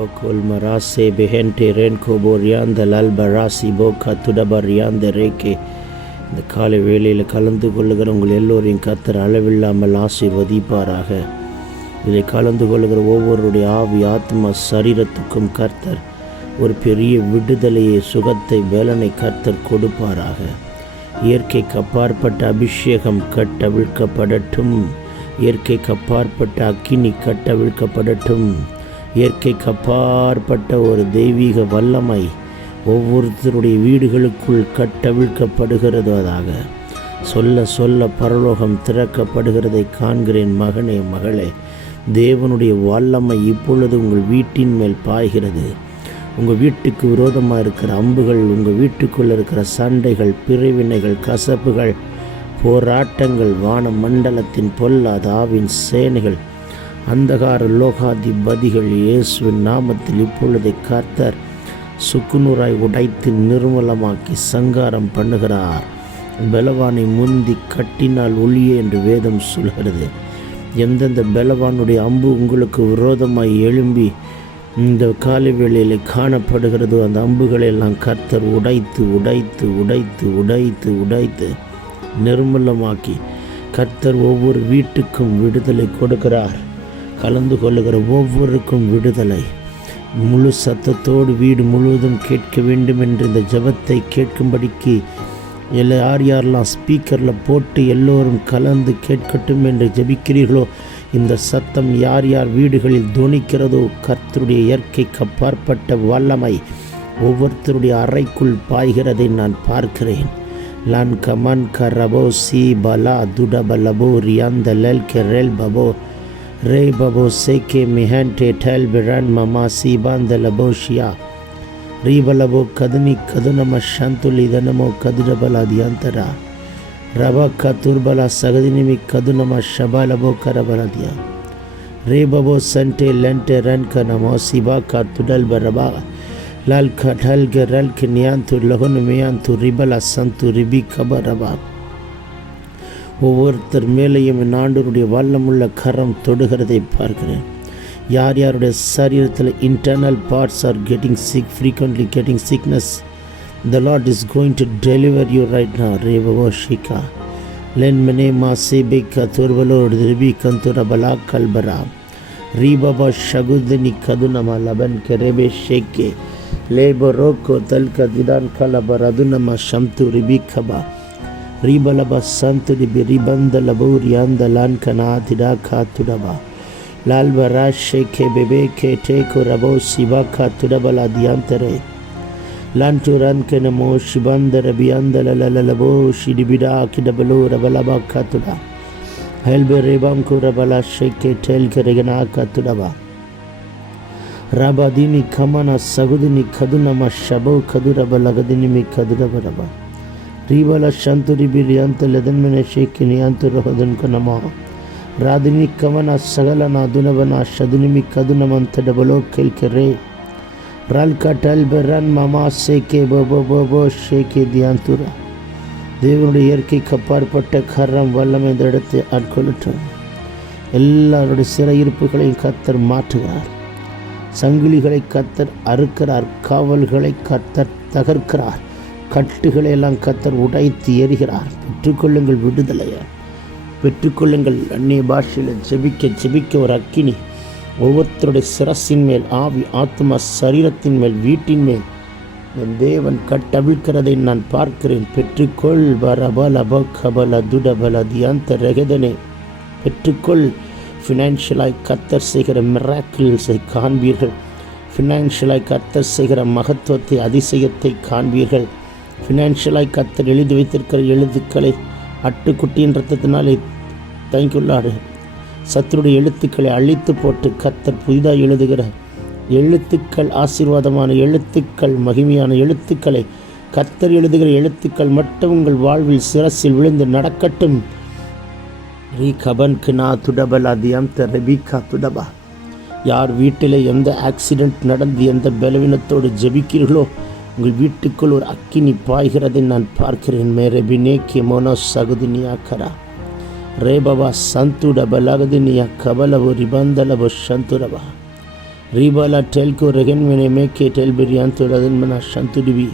Bokol marase behente renko borianda lalbarasi boka tudabarianda reke இந்த காலை வேளையில் கலந்து கொள்ளுகிற உங்கள் எல்லோரையும் கத்தர் அளவில்லாமல் ஆசீர்வதிப்பாராக இதில் கலந்து கொள்ளுகிற ஒவ்வொருடைய ஆவி ஆத்மா சரீரத்துக்கும் கர்த்தர் ஒரு பெரிய விடுதலையை சுகத்தை வேலனை கர்த்தர் கொடுப்பாராக இயற்கைக்கு அப்பாற்பட்ட அபிஷேகம் கட்டவிழ்க்கப்படட்டும் இயற்கைக்கு அப்பாற்பட்ட அக்கினி கட்டவிழ்க்கப்படட்டும் இயற்கைக்கு அப்பாற்பட்ட ஒரு தெய்வீக வல்லமை ஒவ்வொருத்தருடைய வீடுகளுக்குள் கட்டவிழ்க்கப்படுகிறதாக சொல்ல சொல்ல பரலோகம் திறக்கப்படுகிறதை காண்கிறேன் மகனே மகளே தேவனுடைய வல்லமை இப்பொழுது உங்கள் வீட்டின் மேல் பாய்கிறது உங்கள் வீட்டுக்கு விரோதமாக இருக்கிற அம்புகள் உங்கள் வீட்டுக்குள்ளே இருக்கிற சண்டைகள் பிரிவினைகள் கசப்புகள் போராட்டங்கள் வான மண்டலத்தின் பொல்லாதாவின் சேனைகள் அந்தகார லோகாதிபதிகள் இயேசுவின் நாமத்தில் இப்பொழுதை காத்தர் சுக்குநூறாய் உடைத்து நிர்மலமாக்கி சங்காரம் பண்ணுகிறார் பலவானை முந்தி கட்டினால் ஒளியே என்று வேதம் சொல்கிறது எந்தெந்த பலவானுடைய அம்பு உங்களுக்கு விரோதமாய் எழும்பி இந்த காலை வேளையில் காணப்படுகிறதோ அந்த அம்புகளை எல்லாம் கர்த்தர் உடைத்து உடைத்து உடைத்து உடைத்து உடைத்து நிர்மலமாக்கி கர்த்தர் ஒவ்வொரு வீட்டுக்கும் விடுதலை கொடுக்கிறார் கலந்து கொள்ளுகிற ஒவ்வொருக்கும் விடுதலை முழு சத்தத்தோடு வீடு முழுவதும் கேட்க வேண்டும் என்று இந்த ஜபத்தை கேட்கும்படிக்கு எல்லா யார் யாரெல்லாம் ஸ்பீக்கரில் போட்டு எல்லோரும் கலந்து கேட்கட்டும் என்று ஜபிக்கிறீர்களோ இந்த சத்தம் யார் யார் வீடுகளில் துணிக்கிறதோ கர்த்தருடைய இயற்கைக்கு அப்பாற்பட்ட வல்லமை ஒவ்வொருத்தருடைய அறைக்குள் பாய்கிறதை நான் பார்க்கிறேன் லான் கமன் கரபோ சி பலா துடபலபோ லெல் கெரல் பபோ Rey seke mihante tel beran mama siban de la laboshia. Ribalabo kadani kadunama shantuli danamo kadrabala diantara. Raba katurbala sagadinimi kadunama shabalabo karabaladia. Rey babo sante lente ranka namo siba katudal baraba. Lal katal geralk niantu lahunamiantu ribala santu ribi kabaraba. ஒவ்வொருத்தர் மேலேயும் என் ஆண்டவருடைய வல்லமுள்ள கரம் தொடுகிறதை பார்க்கிறேன் யார் யாருடைய சரீரத்தில் internal parts are getting sick frequently getting sickness the Lord is going to deliver you right நா ரேவோ ஷிகா லென் மனே மா சேபிகா துர்வலோடு ரிபி கந்துர பலா கல்பரா ரீபபா ஷகுதினி கதுனமா லபன் கெரேபே ஷேக்கே லேபரோக்கோ தல்கதிதான் கலபர் அதுனமா ஷம்து ரிபி கபா Ribalaba Santo di Biribanda Laburianda Lankana Tidaka Tudaba Lalbarashe Kebebe Keteko Rabo Sivaka Tudaba Ladiantere Lanturan namo Shibanda Rabianda Lalabo Shidibida Kidabalo Rabalaba Katuda Helbe Rebanku Rabala Sheke Tel Keregana Katudaba Rabadini Kamana Sagudini Kadunama Shabo balagadini mi kadura Rabba ರೀಬಲ ಶಂತುರಿ ಬಿರಿಯಂತ ಲದನ್ಮೆನೆ ಶೇಕಿನಿ ಅಂತು ರಹದನ್ಕ ನಮಃ ರಾಧಿನಿ ಕವನ ಸಗಲನ ದುನವನ ಶದುನಿಮಿ ಕದುನಮಂತ ಡಬಲೋ ಕೆಲ್ಕೆರೆ ರಾಲ್ ಕಟಲ್ ಬೆರನ್ ಮಮಾ சேக்கே பபோ பபோ ஷேக்கே தியாந்துரா தேவனுடைய இயற்கைக்கு அப்பாற்பட்ட கரம் வல்லமை இந்த இடத்தை ஆட்கொள்ளட்டும் எல்லாருடைய சிறையிருப்புகளையும் கத்தர் மாற்றுகிறார் சங்கிலிகளை கத்தர் அறுக்கிறார் காவல்களை கத்தர் தகர்க்கிறார் கட்டுகளை எல்லாம் கத்தர் உடைத்து எறிகிறார் பெற்றுக்கொள்ளுங்கள் விடுதலையை பெற்றுக்கொள்ளுங்கள் அந்நிய பாஷையில் ஜெபிக்க ஜெபிக்க ஒரு அக்கினி ஒவ்வொருத்தருடைய சிரசின் மேல் ஆவி ஆத்மா சரீரத்தின் மேல் வீட்டின் மேல் என் தேவன் கட்டவிழ்கிறதை நான் பார்க்கிறேன் பெற்றுக்கொள் வரபல பல துடபல தியாந்த ரகதனே பெற்றுக்கொள் ஃபினான்ஷியலாய் கத்தர் செய்கிற மிராக்கிள்ஸை காண்பீர்கள் ஃபினான்ஷியலாய் கத்தர் செய்கிற மகத்துவத்தை அதிசயத்தை காண்பீர்கள் ஃபினான்ஷியலாக கத்தர் எழுதி வைத்திருக்கிற எழுத்துக்களை அட்டுக்குட்டியின் ரத்தத்தினாலே தங்கியுள்ளாரு சத்துருடைய எழுத்துக்களை அழித்து போட்டு கத்தர் புதிதாக எழுதுகிற எழுத்துக்கள் ஆசீர்வாதமான எழுத்துக்கள் மகிமையான எழுத்துக்களை கத்தர் எழுதுகிற எழுத்துக்கள் மட்டும் உங்கள் வாழ்வில் சிரசில் விழுந்து நடக்கட்டும் ரீ கபன் துடபல் அதியம் தெரபிகா துடபா யார் வீட்டிலே எந்த ஆக்சிடென்ட் நடந்து எந்த பலவீனத்தோடு ஜபிக்கிறீர்களோ உங்கள் வீட்டுக்குள் ஒரு அக்கினி பாய்கிறதை நான் பார்க்கிறேன் மேரே பினேக்கி மோனோ சகுதினியா கரா ರೇಬವ ಸಂತುಡಬ ಲಗದಿನಿಯ ಕಬಲವು ರಿಬಂದಲಬು ಶಂತುರಬ ರೀಬಲ ಟೆಲ್ಕು ರೆಗೆನ್ಮೆನೆ ಮೇಕೆ ಟೆಲ್ಬಿರಿ ಅಂತು ರದನ್ಮನ ಶಂತುಡಿಬಿ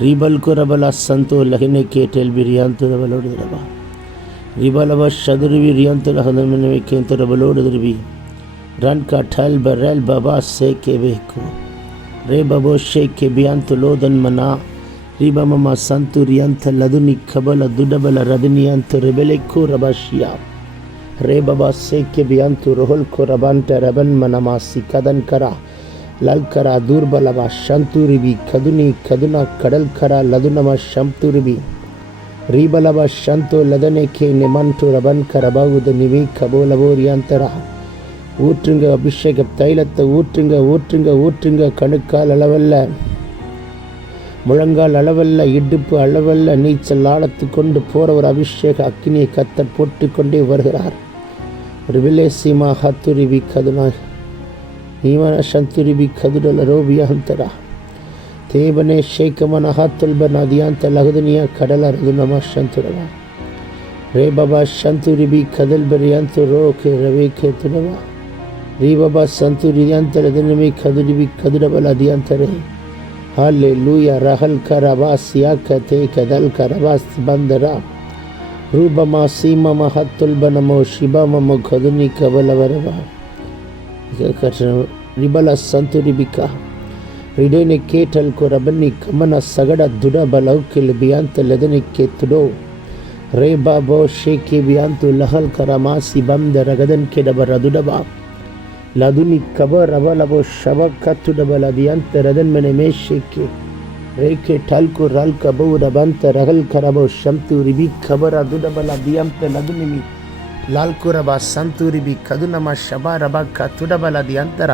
ರೀಬಲ್ಕು ರಬಲ ಸಂತು ಲಹಿನೆ ಕೆ ಟೆಲ್ಬಿರಿ ಅಂತು ರಬಲೋಡಿದ್ರಬ ರಿಬಲವ ಶದುರುವಿ ರಿಯಂತು ಲಹದನ್ಮನೆ ಮೇಕೆ ಅಂತು ರಬಲೋಡಿದ್ರಬಿ ರನ್ ಕ ಠಲ್ ಬ ರೆಲ್ ಬಬಾ ಸೇಕೆ ಬೇಕು ರೇ ಭೋ ಶೇಖ್ಯ ಭಿಯಾಂತು ಲೋಧನ್ಮನಾ ರಿ ಭಮಮಮ ಸಂತು ರಿಯಂಥ ಲದು ಖಬಲ ದುಡಬಲ ರಭಿ ನಿಯಂಥ ರಿಬಲೇ ಖು ರಭ ಶೇ ಬಬಾ ಸೇಖ್ಯ ಬಿಯಾಂತು ರೋಹಲ್ ಖು ರಭಾಂಠ ರಭನ್ಮನ ಸಿಖದಕರ ಲಲ್ಕರ ಧುರ್ಬಲವ ಶಂತುರಿ ಭಿ ಖದುನಿ ಖದುನ ಖಡಲ್ಕರ ಲದು ನಮ ಶಂತು ಲದನೆ ಖೇ ನಿಮಂಟು ರಭನ್ಕರ ಬೌಧ ನಿಭೋ ರಿಯಂತರ ஊற்றுங்க அபிஷேக தைலத்தை ஊற்றுங்க ஊற்றுங்க ஊற்றுங்க கணுக்கால் அளவல்ல முழங்கால் அளவல்ல இடுப்பு அளவல்ல நீச்சல் ஆழத்து கொண்டு போகிற ஒரு அபிஷேக அக்னியை கத்தர் போட்டு கொண்டே வருகிறார் ரிவிலேசிமா ஹத்துருவி கதுனா ஈவன சந்துருவி கதுடல் ரோபியாந்தரா தேவனே ஷேக்கமன ஹாத்துல்ப நதியாந்த லகுதுனியா அருது நம சந்துடவா ரே பாபா ரோ கே ரவி ரவே கேத்துடவா री बाबा संतु रियंतर दिन में खदरी भी खदर बला दियंतर है हाले लूया रहल का रबास कथे कदल का रबास बंदरा ரூபமா சீமமா ஹத்துல்பனமோ ஷிபமமோ கதுனி கவலவரவா ரிபல சந்துரிபிக்கா ரிடேனி கேட்டல் கொரபன்னி கமன சகட துடபலவுக்கில் பியாந்த லதனி கேத்துடோ ரே பாபோ ஷேக்கி பியாந்து லஹல் கரமா சிபம் தரகதன் கெடபர துடபா ಲದುನಿ ಕಬ ರವ ಲಬ ಶವ ಕತ್ತು ಡಬಲ ರದನ್ ಮನೆ ಮೇಷಕ್ಕೆ ರೇಖೆ ಠಾಲ್ಕು ರಾಲ್ಕ ಬೌ ರಬಂತ ರಗಲ್ ಕರಬೋ ಶಂತು ರಿಬಿ ಖಬರ ದುಡಬಲ ದಿಯಂತ ಲದುನಿಮಿ ಲಾಲ್ಕು ರಬ ಸಂತು ರಿಬಿ ಕದು ನಮ ಶಬ ರಬ ಕತ್ತುಡಬಲ ದಿಯಂತರ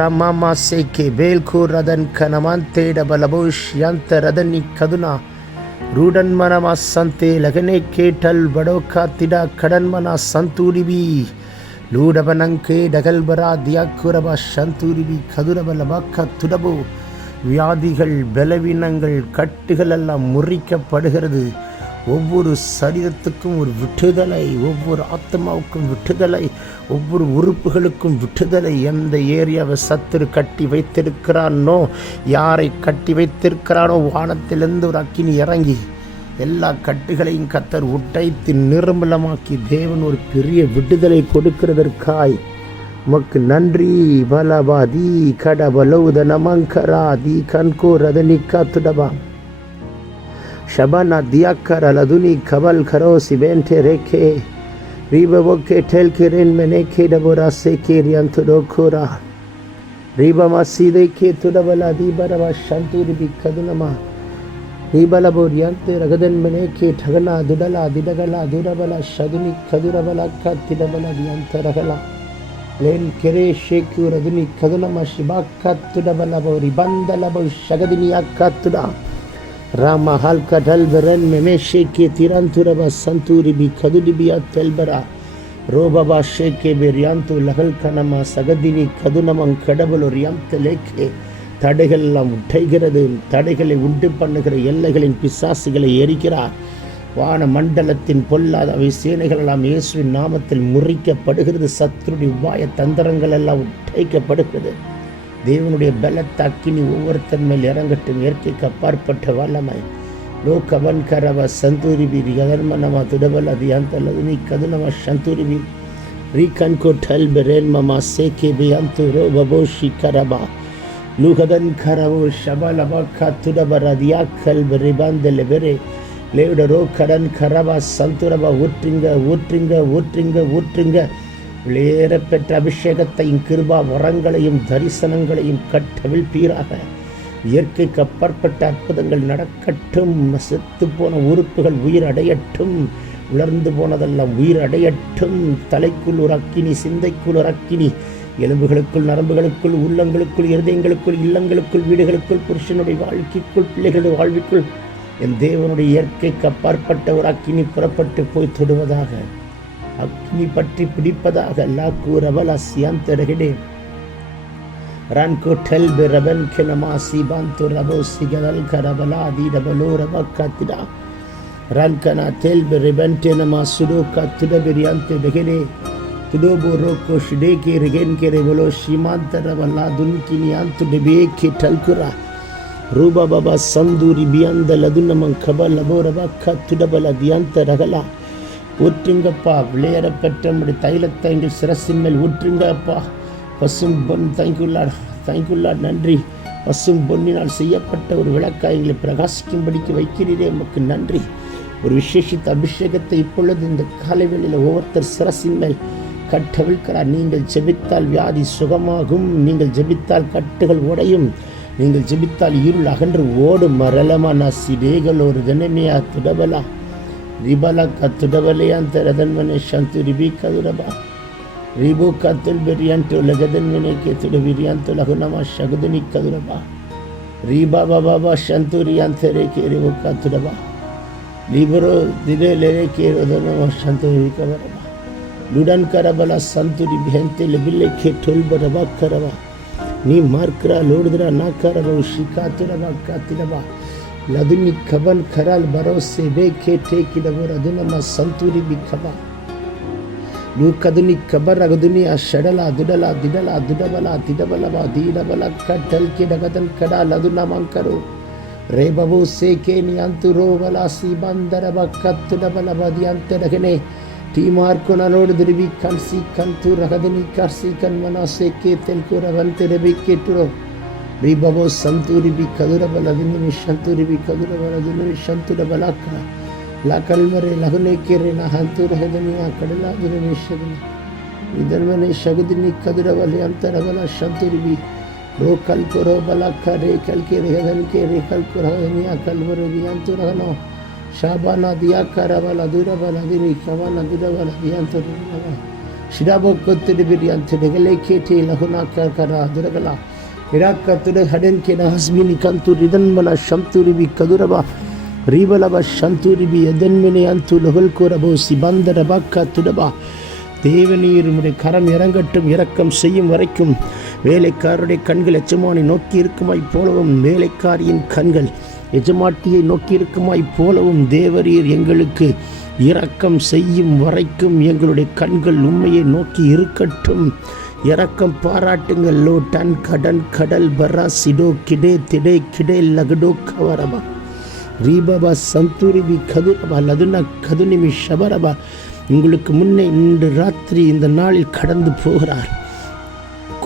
ರಮ ಮಾ ಸೇಕೆ ಬೇಲ್ಕು ರದನ್ ಕನಮಂತೆ ಡಬಲಭೂಷ್ ಯಂತ ರದನಿ ಕದುನ ரூடன் சந்தே லகனே கேட்டல் படோ காத்திடா கடன் மனா சந்தூரிவி லூடபனங்கே டகல்பரா தியாக்குரபா சந்தூரிவி கதுரபலமாக்க துடபோ வியாதிகள் பலவீனங்கள் கட்டுகள் எல்லாம் முறிக்கப்படுகிறது ஒவ்வொரு சரீரத்துக்கும் ஒரு விட்டுதலை ஒவ்வொரு ஆத்மாவுக்கும் விட்டுதலை ஒவ்வொரு உறுப்புகளுக்கும் விட்டுதலை எந்த ஏரியாவை சத்துரு கட்டி வைத்திருக்கிறானோ யாரை கட்டி வைத்திருக்கிறானோ வானத்திலிருந்து ஒரு அக்கினி இறங்கி எல்லா கட்டுகளையும் கத்தர் உட்டைத்து நிர்மலமாக்கி தேவன் ஒரு பெரிய விடுதலை கொடுக்கிறதற்காய் உமக்கு நன்றி பலபாதி கடபலௌத நமங்கரா கண்கோ ரதனிக்கா துடபாம் शबाना दिया कर अलदुनी खबल खरो सिबेन थे रेखे रीबो के ठेल के रेन में नेखे डबोरा से के रियंत रोखोरा रीबमा सीधे के तुडबला दीबरमा शंतुर भी कदुनमा रीबल बोरियंत रगदन में नेखे ठगना दुडला दिडगला दुरबला शदुनी खदुरबला का तिडबला दियंत रगला ಲೇನ್ ಕೆರೆ ಶೇಕ್ಯೂರದುನಿ ಕದಲಮ ಶಿಬಾಕ್ಕ ತುಡಬಲಬೌರಿ ಬಂದಲಬೌ ಶಗದಿನಿ ಅಕ್ಕ ತುಡ ரமஹல் கடல்வரன் மெமே ஷேக்கே திராந்துரவ சந்தூரிபி கதுடிபியா தெல்பரா ரோபபா ஷேக்கே பெரியாந்து லகல் கனமா சகதினி கதுநமம் கடவுள் ஒரு யாம்தலேக்கே தடைகள் எல்லாம் உட்டைகிறது தடைகளை உண்டு பண்ணுகிற எல்லைகளின் பிசாசுகளை ஏறிக்கிறார் வான மண்டலத்தின் பொல்லாத அவை சேனைகள் எல்லாம் இயேசுவின் நாமத்தில் முறிக்கப்படுகிறது சத்ருடி உபாய தந்திரங்கள் எல்லாம் உட்டைக்கப்படுகிறது தேவனுடைய பலத்தாக்கினி ஒவ்வொருத்தன் மேல் இறங்கட்டும் இயற்கைக்கு அப்பாற்பட்ட வல்லமை லோகவன் கரவ சந்தூரி வீர் யதர்மனமா துடவல் அது அந்தல்லது நீ கதுனவ சந்தூரி வீர் ரீகன் கோட்டல் பெரேல் சேகே பி அந்துரோ பபோஷி கரபா லூகதன் கரவோ ஷபலபா கத்துடபர் அதியாக்கல் பெரி பாந்தல் பெரே லேவிடரோ கடன் கரவா சந்துரபா ஊற்றுங்க ஊற்றுங்க ஊற்றுங்க ஊற்றுங்க வெளியேறப்பெற்ற அபிஷேகத்தையும் கிருபா வரங்களையும் தரிசனங்களையும் பீராக இயற்கைக்கு அப்பாற்பட்ட அற்புதங்கள் நடக்கட்டும் செத்து போன உறுப்புகள் உயிர் அடையட்டும் உலர்ந்து போனதெல்லாம் உயிர் அடையட்டும் தலைக்குள் ஒரு அக்கினி சிந்தைக்குள் ஒரு அக்கினி எலும்புகளுக்குள் நரம்புகளுக்குள் உள்ளங்களுக்குள் இருதயங்களுக்குள் இல்லங்களுக்குள் வீடுகளுக்குள் புருஷனுடைய வாழ்க்கைக்குள் பிள்ளைகளுடைய வாழ்விற்குள் என் தேவனுடைய இயற்கைக்கு அப்பாற்பட்ட ஒரு அக்கினி புறப்பட்டு போய் தொடுவதாக அக்னி பற்றி பிடிப்பதாக அல்லாஹ் கூறவல் அஸ்யாந்தருகிடே ரன்கு டெல்பி ரபன் கிளமா சிபாந்து ரபோ சிகதல் கரபலா அதி ரபலோ ரப கத்திடா ரன்கனா தெல்பி ரிபன் டெனமா சுடோ கத்திட பிரியாந்து பிகினே துடோபோ ரோக்கோ ஷிடே கே ரிகேன் கே ரெபலோ ஷிமாந்த ரபல்லா துன்கினியாந்து டிபே கே டல்குரா ரூபா பாபா சந்தூரி பியாந்த லதுன்னமன் கபல் லபோ ரபா கத்துடபல தியாந்த ரகலா ஊற்றுங்கப்பா விளையாட பெற்ற நம்முடைய தைலத்தை எங்கள் சிரசின் மேல் ஊற்றுங்கப்பா பசும் பொன் தங்கியுள்ளார் தங்கியுள்ளார் நன்றி பசும் பொன்னினால் செய்யப்பட்ட ஒரு விளக்கா எங்களை பிரகாசிக்கும்படிக்கு வைக்கிறீரே உமக்கு நன்றி ஒரு விசேஷித்த அபிஷேகத்தை இப்பொழுது இந்த காலை வேளையில் ஒவ்வொருத்தர் சிரசின் மேல் கட்டவிழ்கிறார் நீங்கள் ஜெபித்தால் வியாதி சுகமாகும் நீங்கள் ஜெபித்தால் கட்டுகள் உடையும் நீங்கள் ஜெபித்தால் இருள் அகன்று ஓடும் மரலமான சிவேகள் ஒரு தினமையா துடபலா ರಿಬಲ ಕತ್ತದ ಬಲೆಯ ಅಂತ ರದನ್ ಮನೆ ಶಂತು ರಿಬಿ ಕದುರಬ ರಿಬು ಕತ್ತಲ್ ಬೆರಿಯಂಟು ಲಗದನ್ ಮನೆ ಕೆತ್ತುಡ ಬಿರಿಯಂತು ಲಘುನಮ ಶಗದನಿ ಕದುರಬಾ ರೀ ಬಾಬಾ ಬಾಬಾ ರಿ ಅಂತ ರೇಖೆ ರಿಬು ಕತ್ತುಡಬ ಲಿಬರೋ ದಿಲೆ ಲೆರೇಕೆ ರದನ ಶಂತು ರಿ ಕಬರಬ ಲುಡನ್ ಕರಬಲ ಸಂತು ರಿ ಭೆಂತೆ ಲೆಬಿಲ್ಲೆ ಕೆಟ್ಟೋಲ್ ಬರಬ ಕರಬ ನೀ ಮಾರ್ಕರ ಲೋಡಿದ್ರ ನಾ ಕರಬ ಶಿಕಾತುರಬ ಕಾತಿರಬ ಲದುನಿ ಕಬನ್ ಖರಲ್ ಭರವಸೆ ಬೇಕೇ ಟೇಕಿದವರು ಅದು ನಮ್ಮ ಸಂತೂರಿ ಬಿಕ್ಕವ ನೀವು ಕದುನಿ ಕಬರ್ ಅಗದುನಿ ಆ ಷಡಲ ದುಡಲ ದಿಡಲ ದುಡಬಲ ದಿಡಬಲವ ದೀಡಬಲ ಕಟ್ಟಲ್ ಕಿಡಗದಲ್ ಕಡ ಲದು ನಮಂಕರು ರೇಬವು ಸೇಕೇನಿ ಅಂತು ರೋಬಲ ಸಿ ಬಂದರಬ ಕತ್ತುಡಬಲ ಬದಿ ಅಂತರಗನೆ ಟೀ ಮಾರ್ಕು ನೋಡಿದ್ರಿ ಬಿ ಕನ್ಸಿ ಕಂತು ರಗದನಿ ಕರ್ಸಿ ಕನ್ಮನ ಸೇಕೆ ತೆಲ್ಕು ರವಂತಿರಬೇಕಿಟ್ಟರು ರಬಿ ಕೆಟ್ಟರು ರಿಬಬೋ ಸಂತೂರಿ ಬಿ ಕದುರಬಲ ದಿನಿ ಶಂತೂರಿ ಬಿ ಕದುರಬಲ ದಿನಿ ಶಂತುರ ಬಲಾಕ ಲಾ ಕಲ್ಮರೆ ಲಹುನೆ ಕೆರೆ ನ ಹಂತು ರಹದನಿ ಆ ಕಡಲ ದಿನ ಶಗನಿ ಇದನ್ಮನೆ ಶಗುದಿನಿ ಕದುರಬಲಿ ಅಂತರಬಲ ಶಂತುರಿ ಬಿ ರೋ ಕಲ್ಕುರೋ ಬಲಕ್ಕ ರೇ ಕಲ್ಕೆ ರೇಹದನಿಕೆ ರೇ ಕಲ್ಕುರ ಹದನಿಯ ಕಲ್ವರು ದಿಯಂತು ರಹನೋ ಶಾಬಾನ ದಿಯಾ ಕರಬಲ ದುರಬಲ ದಿನಿ ಕವನ ದುರಬಲ ದಿಯಂತು ಶಿಡಾಬೋ ಕೊತ್ತಿಡಿ ಬಿರಿ ಅಂತ ಡೆಗಲೆ ಕೇಟಿ ಲಹುನಾ ಕರ ದುರಗಲ இராக்கத்துடு ஹடென்கென ஹஸ்மினி கந்தூர் இதன்மல ஷம்துருவி கதுரவா ரீவலவ ஷந்தூரிபி எதன்மினி அந்து லொகல் கூரபோ சிபந்தரபா கத்துடபா தேவநீர் உடைய கரம் இறங்கட்டும் இறக்கம் செய்யும் வரைக்கும் வேலைக்காரருடைய கண்கள் எஜமானை நோக்கி இருக்குமாய் போலவும் வேலைக்காரியின் கண்கள் எஜமாட்டியை நோக்கி இருக்குமாய் போலவும் தேவரீர் எங்களுக்கு இரக்கம் செய்யும் வரைக்கும் எங்களுடைய கண்கள் உண்மையை நோக்கி இருக்கட்டும் இறக்கம் பாராட்டுங்கள் லோ டன் கடன் கடல் பரா சிடோ கிடே திடே கிடே லகடோ கவரபா ரீபபா சந்தூரிபி கதுரபா லதுனா கதுனிமி ஷபரபா உங்களுக்கு முன்னே இன்று ராத்திரி இந்த நாளில் கடந்து போகிறார்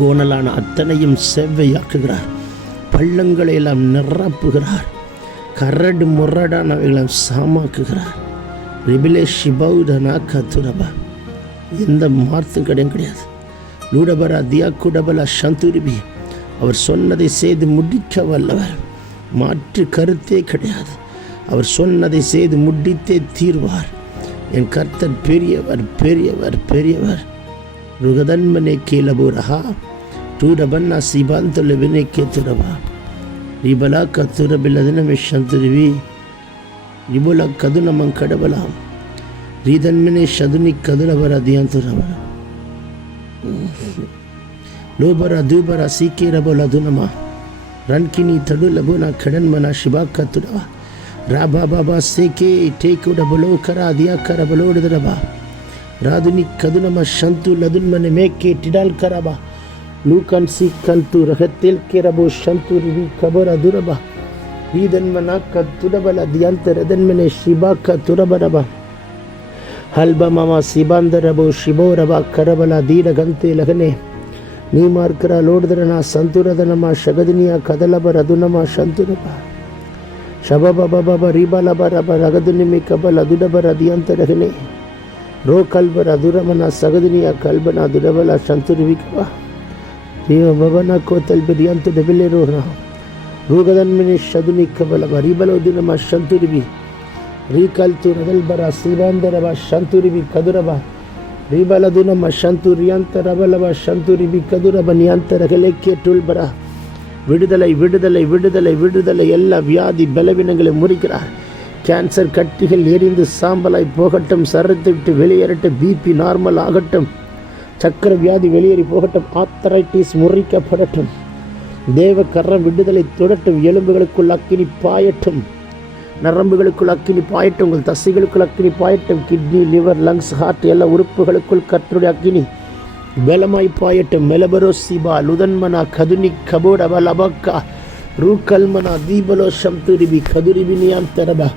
கோணலான அத்தனையும் செவ்வையாக்குகிறார் பள்ளங்களை எல்லாம் நிரப்புகிறார் கரடு முரடானவைகளாம் சாமாக்குகிறார் ரிபிலே ஷிபௌதனா கதுரபா எந்த மார்த்தும் கடையும் கிடையாது லூடபரா தியாக்குடபலா சந்துருபி அவர் சொன்னதை செய்து முடிக்க வல்லவர் மாற்று கருத்தே கிடையாது அவர் சொன்னதை செய்து முடித்தே தீர்வார் என் கர்த்தர் பெரியவர் பெரியவர் பெரியவர் ருகதன்மனே கீழபுரஹா தூடபன்னா சிபாந்தொலவினை கேத்துடவா ரிபலா கத்துரபிலதினமே சந்துருவி ரிபுல கடவலாம் ரீதன்மனே சதுனி షదుని அதியான் దియంతురవరం ಲೋಬರ ದ್ವಿಬರ ಸೀಕೇರಬ ಲಧುನಮ ರನ್ಕಿನಿ ತಡು ಲಭುನ ಖಡನ್ಮನ ಶಿಬಾಕ ತುಡವ ರಾಬಾ ಬಾಬಾ ಸೇಕೆ ಟೇಕುಡ ಬಲೋಕರ ಅದಿಯಾಕರ ಬಲೋಡದರಬ ರಾಧುನಿ ಕದುನಮ ಶಂತು ಲದುನ್ಮನೆ ಮೇಕೆ ಟಿಡಾಲ್ ಕರಬ ಲೂಕನ್ ಸಿ ಕಂತು ರಹತೆಲ್ ಕೆರಬೋ ಶಂತು ರಿವಿ ಕಬರ ದುರಬ ಈ ದನ್ಮನ ತುಡಬಲ ದ್ಯಾಂತರದನ್ಮನೆ ಶಿಬಾಕ ತುರಬರಬ ಹಲ್ಬಮಮ ಸಿಬಾಂಧರಬು ಶಿಬೋರಬ ಕರಬಲ ಗಂತೆ ಲಗನೆ ನೀ ಮಾರ್ಕರ ಲೋಡದ್ರ ನಾ ಸಂತುರದ ನಮ್ಮ ಶಗದಿನಿಯ ಕದಲಬ ರದು ನಮ ಶಂತುರಬ ಶಬ ಬಬ ರಿಬಲಬ ರಬ ರಗದು ನಿಮ್ಮಿ ಕಬಲ ದುಡಬ ರದಿಯಂತ ರಗನೆ ರೋ ಕಲ್ಬರ ದುರಮನ ಸಗದಿನಿಯ ಕಲ್ಬನ ದುಡಬಲ ಶಂತುರುವಿಕವ ದೇವ ಬಬನ ಕೋತಲ್ ಬಿರಿಯಂತು ಡಬಿಲಿರೋ ನಾ ರೂಗದನ್ಮಿನಿ ಶದುನಿ ಕಬಲ ಬರಿಬಲೋ ದಿನಮ Rikaltu Ravelbara Sivandarava Shanturibi Kadurava Ribaladunama Shanturianta Ravalava Shanturibi Kadurava Nianta Ragalekya Tulbara விடுதலை விடுதலை விடுதலை விடுதலை எல்லா வியாதி பலவீனங்களை முறிக்கிறார் கேன்சர் கட்டிகள் எரிந்து சாம்பலாய் போகட்டும் சரத்து விட்டு வெளியேறட்டும் பிபி நார்மல் ஆகட்டும் சக்கர வியாதி வெளியேறி போகட்டும் ஆத்தரைட்டிஸ் முறிக்கப்படட்டும் தேவ கரம் விடுதலை தொடட்டும் எலும்புகளுக்குள் அக்கினி பாயட்டும் நரம்புகளுக்குள் அக்கினி பாயட்டும் உங்கள் தசைகளுக்குள் அக்கினி பாயட்டும் கிட்னி லிவர் லங்ஸ் ஹார்ட் எல்லா உறுப்புகளுக்குள் கற்றுடைய அக்கினி பலமாய் பாயட்டும் மெலபரோ சிபா லுதன்மனா கதுனி கபோடப லபக்கா ரூகல்மனா தீபலோ சம்துரிபி கதுரிபினியான் தரபா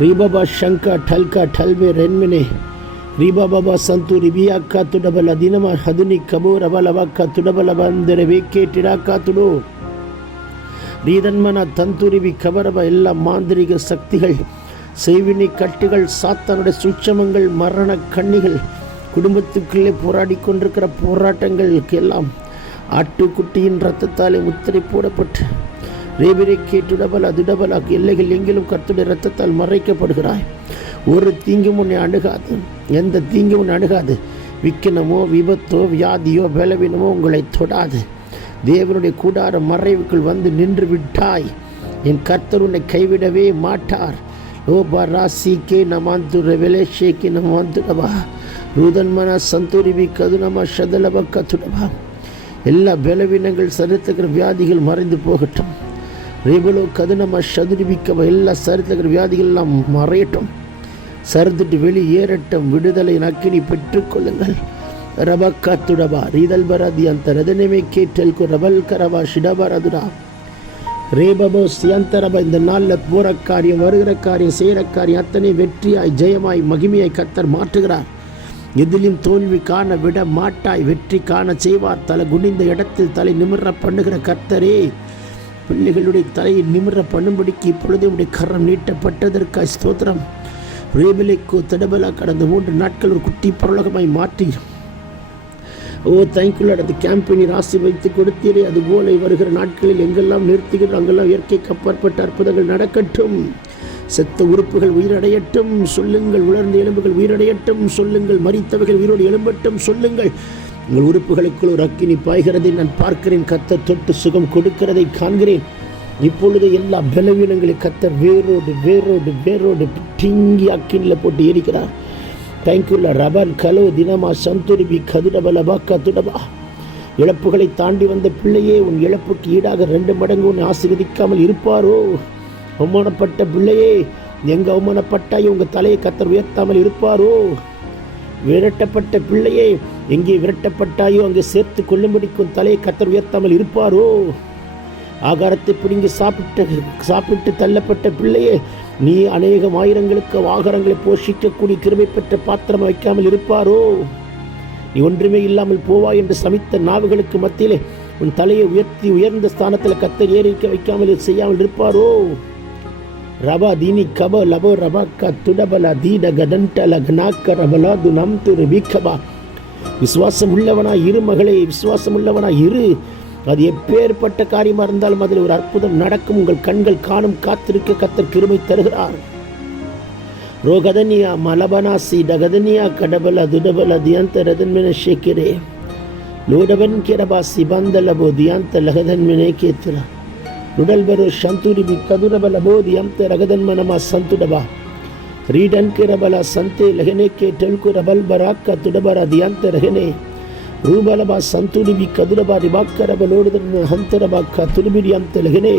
ரீபாபா ஷங்கா டல்கா டல்மே ரென்மினே ரீபாபாபா சந்து ரிபியாக்கா துடபல தினமா ஹதுனி கபோர் அபலபாக்கா துடபலபந்தரவே கேட்டிடாக்கா துடோ நீதன்மன தந்துருவி கவரவ எல்லா மாந்திரிக சக்திகள் செய்வினை கட்டுகள் சாத்தானுடைய சுட்சமங்கள் மரண கண்ணிகள் குடும்பத்துக்குள்ளே போராடி கொண்டிருக்கிற போராட்டங்களுக்கு எல்லாம் ஆட்டுக்குட்டியின் ரத்தத்தாலே முத்திரை போடப்பட்டு ரேபிரைக்கே டுடபலா துடபலா எல்லைகள் எங்கிலும் கத்துடைய ரத்தத்தால் மறைக்கப்படுகிறாய் ஒரு தீங்கும் உன்னை அணுகாது எந்த தீங்கும் முன்னே அணுகாது விக்கனமோ விபத்தோ வியாதியோ பலவீனமோ உங்களை தொடாது தேவனுடைய கூடார மறைவுக்குள் வந்து நின்று விட்டாய் என் கர்த்தர் உன்னை கைவிடவே மாட்டார் லோபா ராசிக்கே நமாந்து ரெவலேஷேக்கே நமாந்துடவா ரூதன்மன சந்தூரிவி கதுனமா ஷதலப கத்துடவா எல்லா பலவீனங்கள் சரித்துக்கிற வியாதிகள் மறைந்து போகட்டும் ரேபலோ கதுனமா சதுரிவிக்க எல்லா சரித்துக்கிற வியாதிகள் எல்லாம் மறையட்டும் சரித்துட்டு வெளியேறட்டும் விடுதலை நக்கினி பெற்றுக்கொள்ளுங்கள் ರಬಕ್ಕತ್ತುಡಬ ರೀದಲ್ಬರದಿ ಅಂತರದೆ ನಿಮಗೆ ಕೇಟಲ್ಕು ರಬಲ್ ಕರವ ಶಿಡಬರದುರ ரேபபோ சியந்தரப இந்த நாளில் போகிற காரியம் வருகிற காரியம் செய்கிற காரியம் அத்தனை வெற்றியாய் ஜெயமாய் மகிமையாய் கத்தர் மாற்றுகிறார் எதிலும் தோல்வி காண விட மாட்டாய் வெற்றி காண செய்வார் தலை குனிந்த இடத்தில் தலை நிமிர பண்ணுகிற கர்த்தரே பிள்ளைகளுடைய தலையை நிமிர பண்ணும்படிக்கு இப்பொழுது உடைய கரம் நீட்டப்பட்டதற்காக ஸ்தோத்திரம் ரேபிலைக்கோ தடபலா கடந்த மூன்று நாட்கள் ஒரு குட்டி பொருளகமாய் மாற்றி ஓ தயங்குள்ள இடத்து கேம்பெயினில் ராசி வைத்து கொடுத்தீரே அதுபோல வருகிற நாட்களில் எங்கெல்லாம் நிறுத்துகிறோம் அங்கெல்லாம் இயற்கைக்கு அப்பாற்பட்ட அற்புதங்கள் நடக்கட்டும் செத்த உறுப்புகள் உயிரடையட்டும் சொல்லுங்கள் உலர்ந்த எலும்புகள் உயிரடையட்டும் சொல்லுங்கள் மறித்தவைகள் உயிரோடு எலும்பட்டும் சொல்லுங்கள் உங்கள் உறுப்புகளுக்குள் ஒரு அக்கினி பாய்கிறதை நான் பார்க்கிறேன் கத்த தொட்டு சுகம் கொடுக்கிறதை காண்கிறேன் இப்பொழுது எல்லா பலவீனங்களை கத்த வேரோடு வேரோடு வேரோடு டிங்கி அக்கினியில் போட்டு எரிக்கிறார் தேங்க்யூல ரபன் கலோ தினமா சந்துருவி கதுடபலபா கதுடபா இழப்புகளை தாண்டி வந்த பிள்ளையே உன் இழப்புக்கு ஈடாக ரெண்டு மடங்கு உன் ஆசீர்வதிக்காமல் இருப்பாரோ அவமானப்பட்ட பிள்ளையே எங்க அவமானப்பட்டாய் உங்கள் தலையை கத்தர் உயர்த்தாமல் இருப்பாரோ விரட்டப்பட்ட பிள்ளையே எங்கே விரட்டப்பட்டாயோ அங்கே சேர்த்து கொள்ளும்படிக்கும் தலையை கத்தர் உயர்த்தாமல் இருப்பாரோ ஆகாரத்தை பிடுங்கி சாப்பிட்டு சாப்பிட்டு தள்ளப்பட்ட பிள்ளையே நீ அநேகம் ஆயிரங்களுக்கு வாகனங்களை போஷிக்கக்கூடிய கிருமை பெற்ற பாத்திரம் வைக்காமல் இருப்பாரோ நீ ஒன்றுமே இல்லாமல் போவா என்று சமித்த நாவுகளுக்கு மத்தியிலே உன் தலையை உயர்த்தி உயர்ந்த ஸ்தானத்தில் கத்தர் ஏறிக்க வைக்காமல் செய்யாமல் இருப்பாரோ ரபா தீனி கப லபோ ரபா க துடபல தீட கடண்டல கனாக்க ரபலா நம் துரு விசுவாசம் உள்ளவனா இரு மகளே விசுவாசம் உள்ளவனா இரு அது எப்பேற்பட்ட காரியமாக இருந்தாலும் அதில் ஒரு அற்புதம் நடக்கும் உங்கள் கண்கள் காணும் காத்திருக்க கத்தர் கிருமை தருகிறார் ரோகதனியா மலபனாசி டகதனியா கடபல துடபல தியந்த ரதன்மின ஷேக்கிரே ಲೋಡವನ್ ಕೆರಬಾಸಿ ಬಂದಲಬೋ ದಿಯಾಂತ ಲಗದನ್ಮನೆ ಕೇತಿರ ನುಡಲ್ಬರು ಶಂತುರಿಬಿ ಕದುರಬಲ ಬೋದಿ ಅಂತೆ ರಗದನ್ಮನಮ ಸಂತುಡಬ ರೀಡನ್ ಕೆರಬಲ ಸಂತೆ ಲಗನೆ ಕೆ ಟಲ್ಕು ರಬಲ್ ಬರಾಕ್ಕ ತುಡಬರ ದಿಯಾಂತ ರಗನೆ ರೂಬಲಬ ಸಂತುಡಿಬಿ ಕದುರಬ ರಿಬಾಕ್ಕರಬ ಲೋಡದನ್ನ ಹಂತರಬಾಕ್ಕ ತುಡುಬಿಡಿ ಅಂತ ಲಗನೆ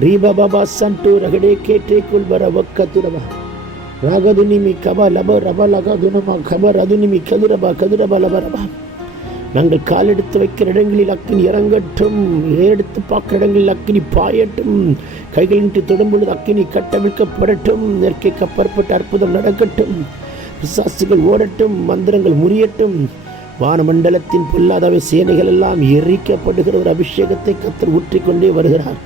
ರೀಬಬ ಸಂಟು ರಗಡೆ ಕೇಟೆ ಕುಲ್ಬರ ಒಕ್ಕ ತುಡಬ ರಾಗದುನಿಮಿ ಕಬ ಲಬ ರಬ ಲಗದುನಮ ಖಬರ್ அதுனிமி கதிரப கதிரப லபரபா நாங்கள் காலெடுத்து வைக்கிற இடங்களில் அக்கினி இறங்கட்டும் ஏறெடுத்து பார்க்கிற இடங்களில் அக்கினி பாயட்டும் கைகளின்றி தொடும் பொழுது அக்கினி கட்டவிழ்க்கப்படட்டும் இயற்கைக்கு அப்பாற்பட்ட அற்புதம் நடக்கட்டும் பிசாசுகள் ஓடட்டும் மந்திரங்கள் முறியட்டும் வானமண்டலத்தின் பொல்லாதவை சேனைகள் எல்லாம் எரிக்கப்படுகிற ஒரு அபிஷேகத்தை கத்தர் ஊற்றிக்கொண்டே வருகிறார்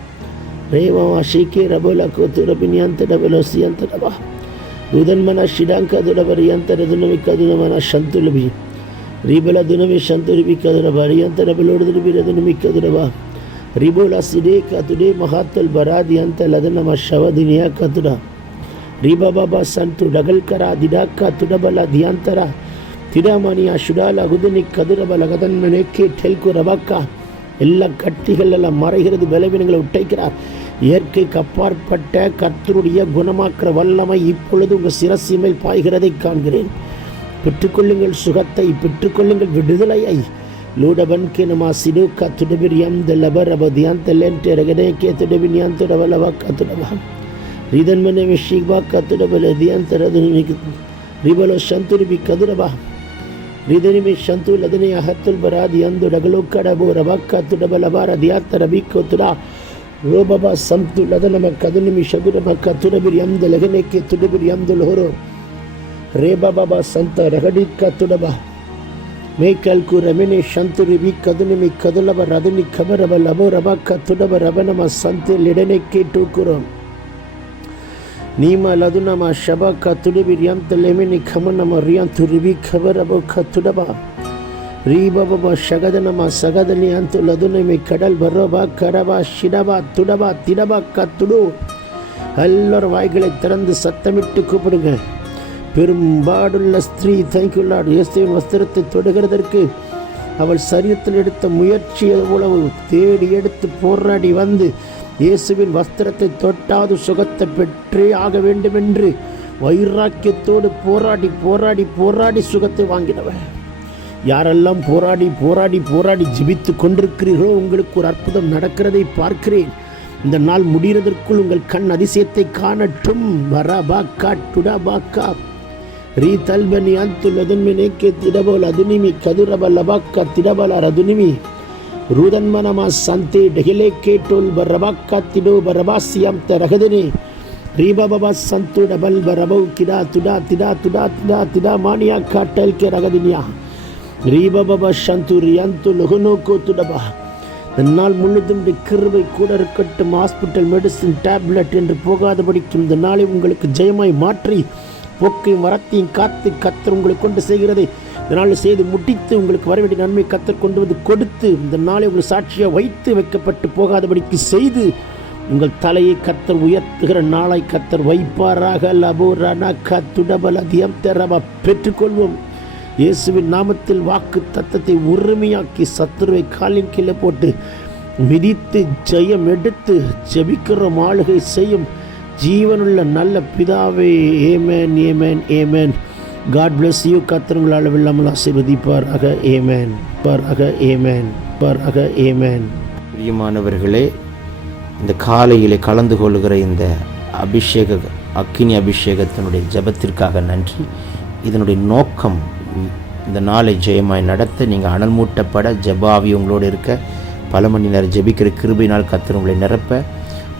ரேவமா ஷிகே ரபோலா கோத்துரபின்யந்தடபலோசியந்தடபா ருதன்மன ஷிடாங்க துடபரியந்தர துணவி கதுனமன சந்துலபி ரிபல துணவி சந்துருவி கதுனப அரியந்தரபலோடு துருபி ரதுனமி கதுனபா ரிபோலா சிடே கதுடே மகாத்தல் பராதியந்த லதனம ஷவதினியா கதுடா ரிபபாபா சந்து டகல்கரா திடாக்கா துடபலா தியாந்தரா ದಿಯಾಂತರ திடாமணிய சுடால குதுனி கதிரபல கதன்மனேக்கே டெல்கு ரபக்கா எல்லா கட்டிகள் எல்லாம் மறைகிறது பலவீனங்களை உட்டைக்கிறார் இயற்கைக்கு அப்பாற்பட்ட கர்த்தருடைய குணமாக்குற வல்லமை இப்பொழுது உங்கள் சிரசு மேல் பாய்கிறதை காண்கிறேன் பெற்றுக்கொள்ளுங்கள் சுகத்தை பெற்றுக்கொள்ளுங்கள் விடுதலையை ಲೂಡಬನ್ಕೆ ನಮ ಸಿಡುಕ ತುಡಬಿರಿಯಂ ದ ಲಬರ್ ಅಬದಿಯಂತ ಲೆಂಟೆ ರಗಡೇಕೆ ತುಡಬಿನಿಯಂತ ರವಲವ ಕತುಡಬ ರಿದನ್ ಮನೆ ವಿಶಿಗ್ಬಾ ಕತುಡಬಲ ದಿಯಂತ ರದು ರಿಬಲೋ ಶಂತುರಿಬಿ ಕದುರಬ ರಿದನಿಮಿ ಶಂತು ಲದನೆಯ ಹತ್ತುಲ್ ಬರಾದಿ ಅಂದು ಡಗಲು ಕಡಬು ರಬಕ್ಕ ತುಡಬಲ ಬಾರ ದಿಯಾತ ರಬಿಕ್ಕೋ ತುಡ ರೋಬಬ ಸಂತು ಲದನಮ ಕದನಿಮಿ ಶಗುರಬ ಕತುಡಬಿರಿಯಂ ದ ಲಗನೆಕ್ಕೆ ತುಡಬಿರಿಯಂ ದು ಲೋರೋ ರೇಬಾಬಾ ಸಂತ ರಗಡಿಕ್ಕ ತುಡಬ ಮೇಕಲ್ಕು ರಮಿನಿ ಶಂತುರಿಬಿ ಕದುನಿಮಿ ಕದುಲಬ ರದನಿ ಖಬರಬ ಲಬೋ ರಬಕ್ಕ ತುಡಬ ರಬನಮ ಸಂತೆ Nima laduna ma shaba katude biryam telemi ni khaman nama riyan turibi khabar abo katuda ba. Riba baba shagada nama sagada ni antu laduna me kadal barro ba kara ba ba shida karaba shidaba tudaba tidaba katudu. எல்லோர் வாய்களை திறந்து சத்தமிட்டு கூப்பிடுங்க பெரும்பாடுள்ள ஸ்திரீ தேங்க்யூலாட் இயேசுவின் வஸ்திரத்தை தொடுகிறதற்கு அவள் சரீரத்தில் எடுத்த முயற்சி எவ்வளவு தேடி porra di வந்து இயேசுவின் வஸ்திரத்தை தொட்டாவது சுகத்தை பெற்றே ஆக வேண்டும் என்று வைராக்கியத்தோடு போராடி போராடி போராடி சுகத்தை வாங்கினவர் யாரெல்லாம் போராடி போராடி போராடி ஜிபித்து கொண்டிருக்கிறீர்களோ உங்களுக்கு ஒரு அற்புதம் நடக்கிறதை பார்க்கிறேன் இந்த நாள் முடிகிறதற்குள் உங்கள் கண் அதிசயத்தை காணட்டும் டுடா டுடபாக்கா ரீ தல்பனி அந்துல் நேக்கே திடபோல் அதுனிமி கதுரப லபாக்கா திடபலார் அதுனிமி ರೂದನ್ಮನಮ ಸಂತೆ ಡೆಹಿಲೆ ಕೇಟೋಲ್ ಬರಬಕ್ಕ ತಿಡೋ ಬರಬಾಸಿಯಂ ತರಗದನೆ ರೀಬಬ ಸಂತು ಡಬಲ್ ಬರಬೌ ಕಿಡಾ ತುಡಾ ತಿಡಾ ತುಡಾ ತಿಡಾ ತಿಡಾ ಮಾಣಿಯ ಕಾಟಲ್ ಕೆ ರಗದಿನಿಯಾ ரீபபப சந்து ரியந்து லகுனோக்கோ துடபா இந்த நாள் முழுதும் இந்த கிருபை கூட இருக்கட்டும் ஹாஸ்பிட்டல் மெடிசின் டேப்லெட் என்று போகாதபடிக்கும் இந்த நாளை உங்களுக்கு ஜெயமாய் மாற்றி போக்கையும் வரத்தையும் காத்து கத்தர் உங்களுக்கு கொண்டு செய்கிறதை இந்த நாளில் செய்து முடித்து உங்களுக்கு வரவேண்டிய நன்மை கத்தர் கொண்டு வந்து கொடுத்து இந்த நாளை உங்கள் சாட்சியாக வைத்து வைக்கப்பட்டு போகாதபடிக்கு செய்து உங்கள் தலையை கத்தர் உயர்த்துகிற நாளை கத்தர் வைப்பாராக பெற்றுக்கொள்வோம் இயேசுவின் நாமத்தில் வாக்கு தத்தத்தை உரிமையாக்கி சத்துருவை காலின் கீழே போட்டு மிதித்து ஜெயம் எடுத்து ஜபிக்கிற ஆளுகை செய்யும் ஜீவனுள்ள நல்ல பிதாவே ஏமேன் ஏமேன் ஏமேன் காட் பிளஸ் யூ கத்தர் அளவில்லாமல் அக ஏமேன் அக ஏமேன் அக ஏமேன் பிரியமானவர்களே இந்த காலையிலே கலந்து கொள்கிற இந்த அபிஷேக அக்கினி அபிஷேகத்தினுடைய ஜபத்திற்காக நன்றி இதனுடைய நோக்கம் இந்த நாளை ஜெயமாய் நடத்த நீங்கள் அனல் மூட்டப்பட ஜபாவி உங்களோடு இருக்க பல மணி நேரம் ஜபிக்கிற கிருபை நாள் உங்களை நிரப்ப